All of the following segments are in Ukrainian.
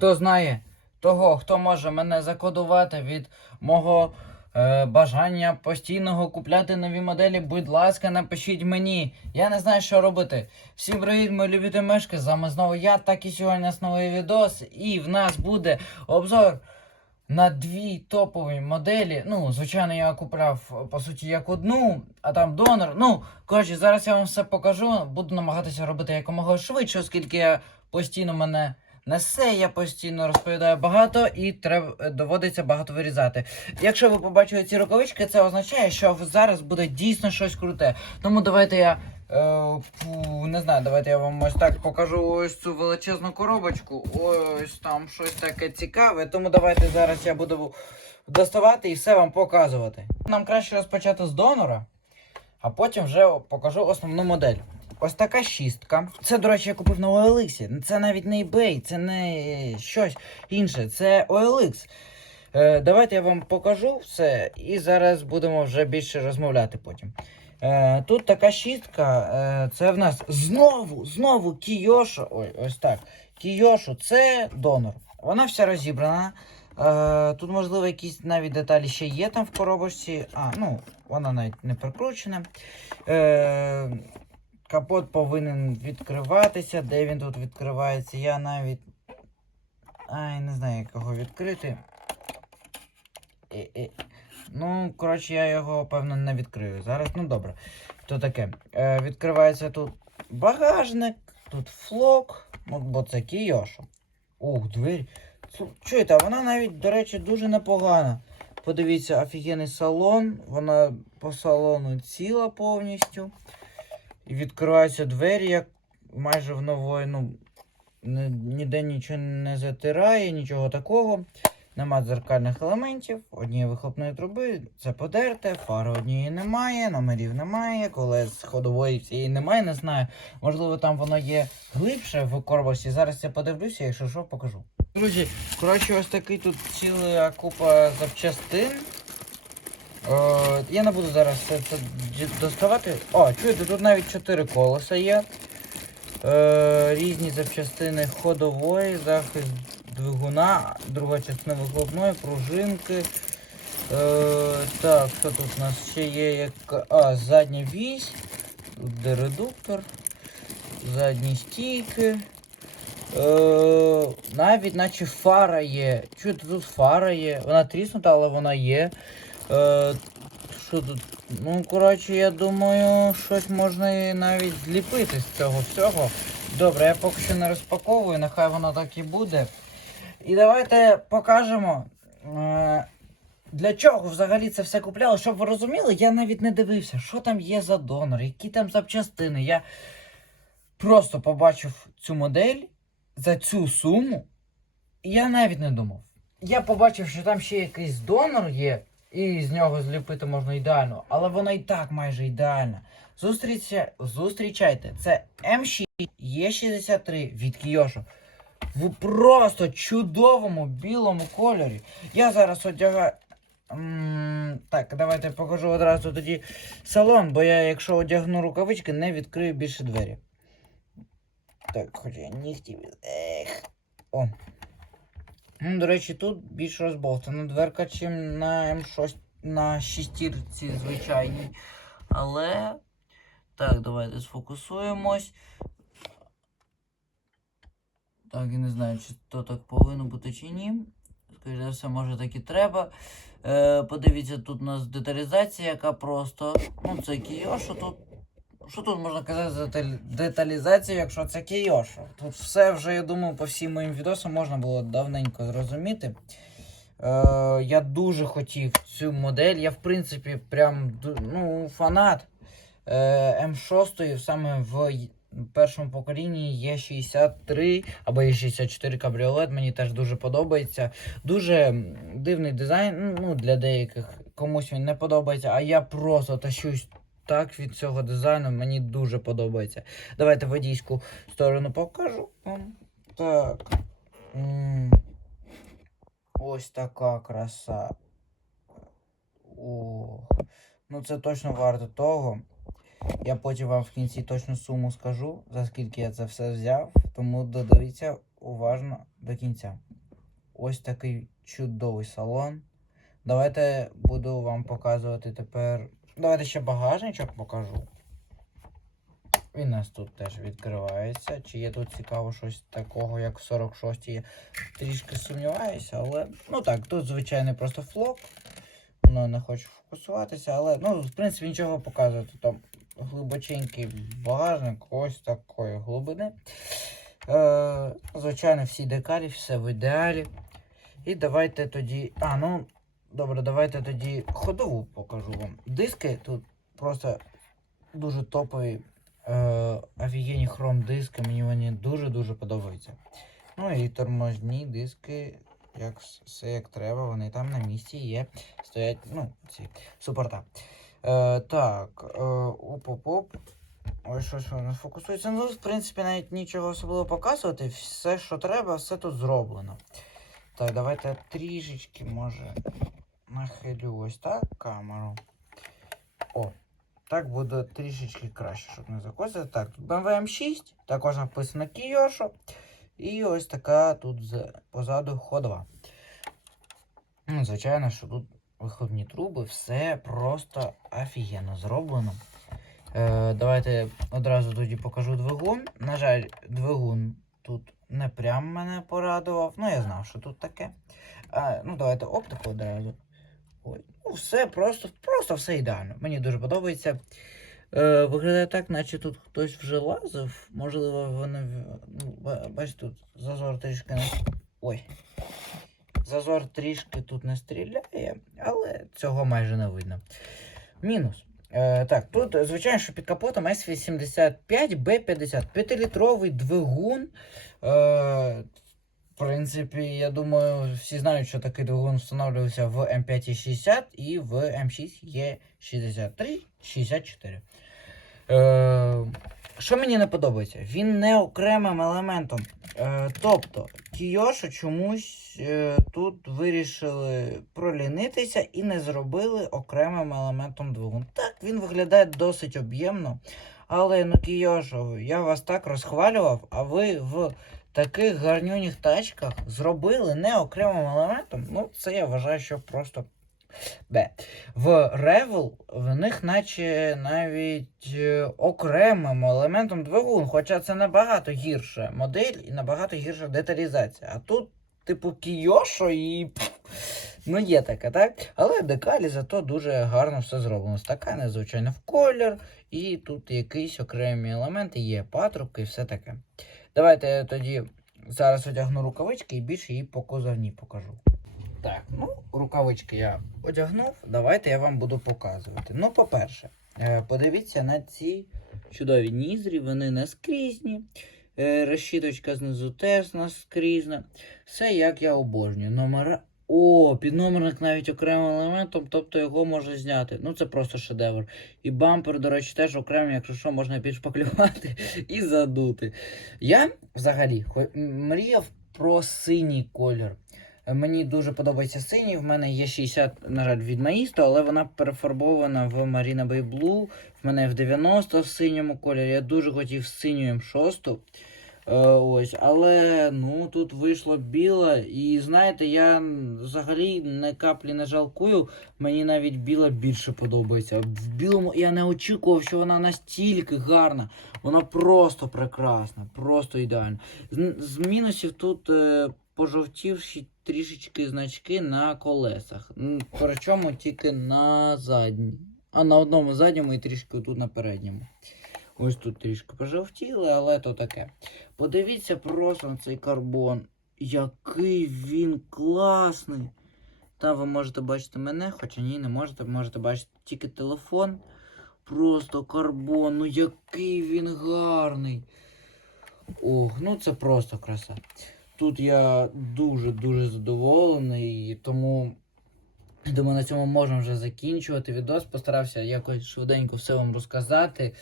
хто знає того, хто може мене закодувати від мого е, бажання постійного купляти нові моделі, будь ласка, напишіть мені. Я не знаю, що робити. Всім привіт, мої любі мешки. З вами знову я, так і сьогодні у новий відос. І в нас буде обзор на дві топові моделі. Ну, звичайно, я купляв по суті як одну, а там донор. Ну, коротше, зараз я вам все покажу. Буду намагатися робити якомога швидше, оскільки я постійно мене несе, я постійно розповідаю багато і треба доводиться багато вирізати. Якщо ви побачили ці рукавички, це означає, що зараз буде дійсно щось круте. Тому давайте я. Е, фу, не знаю, давайте я вам ось так покажу ось цю величезну коробочку. Ось там щось таке цікаве. Тому давайте зараз я буду доставати і все вам показувати. Нам краще розпочати з донора, а потім вже покажу основну модель. Ось така шістка. Це, до речі, я купив на OLX. Це навіть не eBay, це не щось інше. Це OLX. Е, давайте я вам покажу все і зараз будемо вже більше розмовляти потім. Е, тут така шістка, е, це в нас знову, знову Кійошо. Ой, ось так. Кійошо, це донор. Вона вся розібрана. Е, тут, можливо, якісь навіть деталі ще є там в коробочці. А, ну, вона навіть не прикручена. Е, капот повинен відкриватися. Де він тут відкривається? Я навіть. Ай, не знаю, як його відкрити. Е, е. Ну, коротше, я його, певно, не відкрию зараз. Ну, добре. То таке. Е, відкривається тут багажник, тут флок, ну, бо це Кійошо. Ух, двері. Чуєте, вона навіть, до речі, дуже непогана. Подивіться, офігенний салон. Вона по салону ціла повністю. І відкриваються двері, як майже в нової, ну, ніде нічого не затирає, нічого такого. Нема дзеркальних елементів, однієї вихлопної труби, це подерте, фари однієї немає, номерів немає, колес ходової всієї немає, не знаю. Можливо, там воно є глибше в коробочці. Зараз я подивлюся, якщо що, покажу. Друзі, коротше, ось такий тут ціла купа запчастин. Е, я не буду зараз все це доставати. О, чуєте, тут навіть 4 колеса є. Е, різні запчастини ходової, захист двигуна, друга частина вихлопної, пружинки. Е, так, що тут у нас ще є? Як... А, задня вісь, тут де редуктор, задні стійки. Е, навіть наче фара є. Чуєте, тут фара є. Вона тріснута, але вона є. Е, що тут? Ну, коротше, я думаю, щось можна і навіть зліпити з цього всього. Добре, я поки що не розпаковую, нехай воно так і буде. І давайте покажемо, е, для чого взагалі це все купляли. Щоб ви розуміли, я навіть не дивився, що там є за донор, які там запчастини. Я просто побачив цю модель за цю суму, і я навіть не думав. Я побачив, що там ще якийсь донор є, і з нього зліпити можна ідеально, але вона і так майже ідеальна. Зустріча... Зустрічайте, це М6 Е63 від Кіошо. В просто чудовому білому кольорі. Я зараз одягаю. Так, давайте покажу одразу тоді салон, бо я, якщо одягну рукавички, не відкрию більше двері. Так, хоча я нігті. Ех. О. Ну, до речі, тут більш розбовтана дверка, чим на М6 на шестірці звичайній. Але. Так, давайте сфокусуємось. Так, я не знаю, чи то так повинно бути чи ні. Скоріше все, може так і треба. Е, подивіться, тут у нас деталізація, яка просто. Ну, це Кіошо. Тут. Що тут можна казати за деталізацію, якщо це Кіошо? Тут все вже, я думаю, по всім моїм відосам можна було давненько зрозуміти. Е, я дуже хотів цю модель. Я, в принципі, прям ну, фанат е, М6 саме в першому поколінні є 63 або є 64 кабріолет. Мені теж дуже подобається. Дуже дивний дизайн. Ну, для деяких комусь він не подобається, а я просто тащусь так від цього дизайну. Мені дуже подобається. Давайте водійську сторону покажу вам. Так. Ось така краса. О, ну це точно варто того. Я потім вам в кінці точну суму скажу, за скільки я це все взяв, тому додивіться уважно до кінця. ось такий чудовий салон. Давайте буду вам показувати тепер. Давайте ще багажничок покажу. Він у нас тут теж відкривається. Чи є тут цікаво щось такого, як в 46 я трішки сумніваюся, але. Ну так, тут звичайний просто флоп. Воно не хоче фокусуватися, але ну, в принципі нічого показувати. Там глибоченький багажник ось такої глибини. Е, звичайно, всі декалі, все в ідеалі. І давайте тоді. А, ну, добре, давайте тоді ходову покажу вам. Диски тут просто дуже топові. Е, офігенні хром диски, мені вони дуже-дуже подобаються. Ну і тормозні диски, як все як треба, вони там на місці є. Стоять, ну, ці супорта. Е, так, е, оп-оп-оп. Ой, щось воно фокусується. Ну, в принципі, навіть нічого особливо показувати. Все, що треба, все тут зроблено. Так, давайте трішечки, може, нахилю ось так камеру. О, так буде трішечки краще, щоб не закосити. Так, тут BMW M6, також написано Kiyosho. І ось така тут позаду ходова. Ну, звичайно, що тут виходні труби, все просто офігенно зроблено. Е, давайте одразу тоді покажу двигун. На жаль, двигун тут не прям мене порадував. Ну, я знав, що тут таке. А, ну, давайте оптику одразу. Ну, все просто, просто все ідеально. Мені дуже подобається. Е, виглядає так, наче тут хтось вже лазив. Можливо, вони. Ну, бачите, тут зазор трішки не. Ой. Зазор трішки тут не стріляє, але цього майже не видно. Мінус. Е, так, тут, звичайно, що під капотом S85B50, 5-літровий двигун. Е, в принципі, я думаю, всі знають, що такий двигун встановлювався в М560 і в М6Е63-64. Е, що мені не подобається? Він не окремим елементом. Е, тобто, Кіошо чомусь е, тут вирішили пролінитися і не зробили окремим елементом двигун. Так, він виглядає досить об'ємно. Але ну Кіошо, я вас так розхвалював, а ви в таких гарнюніх тачках зробили не окремим елементом. Ну, це я вважаю, що просто Б. В Revel в них наче навіть е, окремим елементом двигун, хоча це набагато гірша модель і набагато гірша деталізація. А тут, типу, Кіошо і. Ну, є таке, так? Але декалі зато дуже гарно все зроблено. Стакани, звичайно, в колір, і тут якісь окремі елементи є, патрубки і все таке. Давайте я тоді зараз одягну рукавички і більше її по козовні покажу. Так, ну, рукавички я одягнув. Давайте я вам буду показувати. Ну, по-перше, е, подивіться на ці чудові нізрі, вони наскрізні. Розчіточка Решіточка знизу теж наскрізна. Все як я обожнюю. Номера. О, підномерник навіть окремим елементом, тобто його можна зняти. Ну це просто шедевр. І бампер, до речі, теж окремий, якщо що, можна підшпаклювати і задути. Я взагалі мріяв про синій колір. Мені дуже подобається синій. В мене є 60, на жаль, від Маїсто, але вона перефарбована в Marina Bay Blue. В мене в 90 в синьому кольорі. Я дуже хотів синю М6. Е, ось, але ну тут вийшло біла, і знаєте, я взагалі не каплі не жалкую. Мені навіть біла більше подобається. В білому я не очікував, що вона настільки гарна. Вона просто прекрасна, просто ідеальна. З, з мінусів тут е, пожовтівші трішечки значки на колесах. Причому тільки на задній. А на одному задньому і трішки тут на передньому. Ось тут трішки пожовтіли, але то таке. Подивіться просто на цей карбон. Який він класний. Та ви можете бачити мене, хоча ні, не можете. Можете бачити тільки телефон. Просто карбон. Ну який він гарний. Ох, ну це просто краса. Тут я дуже-дуже задоволений, тому думаю, на цьому можемо вже закінчувати відос. Постарався якось швиденько все вам розказати.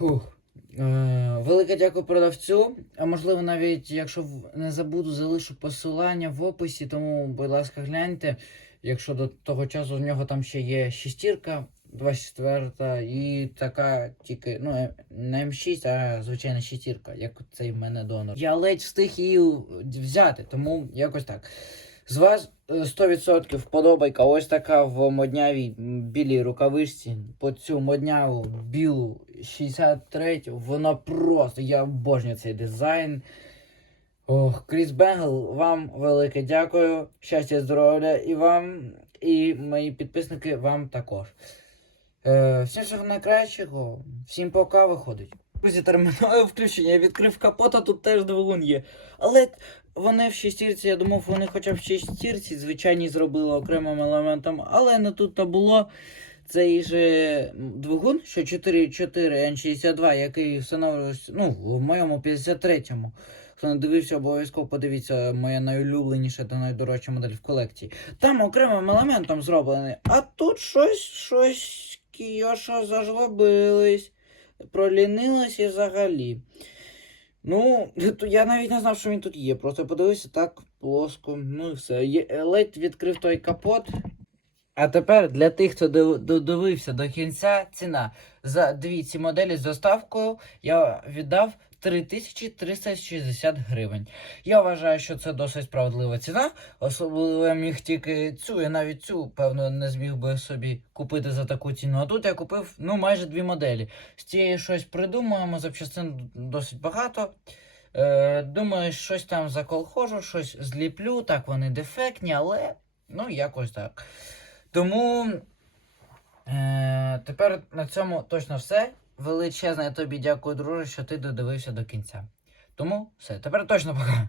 Фух. Е, велике дякую продавцю. А можливо, навіть якщо не забуду, залишу посилання в описі, тому, будь ласка, гляньте. Якщо до того часу в нього там ще є шістірка, 24 і така тільки, ну, е, не М6, а звичайна шестірка, як цей в мене донор. Я ледь встиг її взяти, тому якось так. З вас е, 100% вподобайка ось така в моднявій білій рукавичці. По цю модняву білу 63 вона просто, я обожнюю цей дизайн. Ох, Кріс Бенгл, вам велике дякую. Щастя, здоров'я і вам, і мої підписники вам також. Е, всім всього найкращого, всім пока виходить. Друзі, термінове включення. Я відкрив капот, а тут теж двигун є. Але вони в шестірці, я думав, вони хоча б в шестірці звичайні зробили окремим елементом, але не тут то було. Цей же двигун, що 4.4 N62, який встановлювався, ну, в моєму 53-му. Хто не дивився, обов'язково подивіться моя найулюбленіша та найдорожча модель в колекції. Там окремим елементом зроблений, а тут щось, щось Кіоша зажлобились, пролінилось і взагалі. Ну, я навіть не знав, що він тут є. Просто подивився так плоско. Ну і все. Е, ледь відкрив той капот. А тепер для тих, хто додивився до кінця, ціна за дві ці моделі з доставкою я віддав 3360 гривень. Я вважаю, що це досить справедлива ціна. Особливо я міг тільки цю, я навіть цю, певно, не зміг би собі купити за таку ціну. А тут я купив ну, майже дві моделі. З цієї щось придумаємо, запчастин досить багато. Е, думаю, щось там заколхожу, щось зліплю. Так, вони дефектні, але ну якось так. Тому е, тепер на цьому точно все. Величезне тобі дякую, друже, що ти додивився до кінця. Тому все, тепер точно пока.